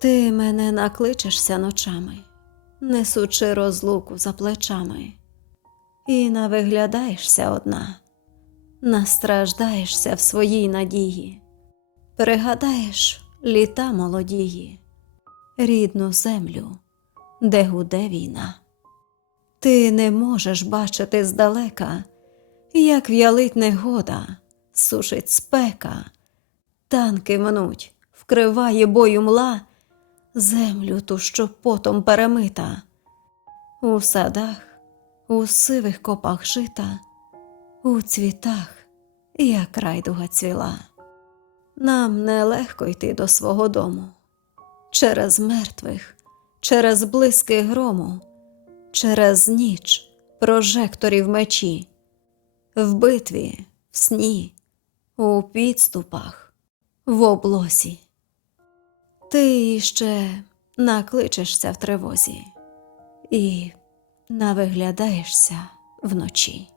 Ти мене накличешся ночами, несучи розлуку за плечами, і навиглядаєшся одна, настраждаєшся в своїй надії, пригадаєш літа молодії, рідну землю, де гуде війна. Ти не можеш бачити здалека, як в'ялить негода, сушить спека, танки мнуть, вкриває бою мла, землю ту, що потом перемита. У садах, у сивих копах жита, у цвітах, як райдуга цвіла. Нам нелегко йти до свого дому, через мертвих, через блиски грому, через ніч прожекторів мечі, в битві, в сні, у підступах, в облосі. Ти ще накличешся в тривозі і навиглядаєшся вночі.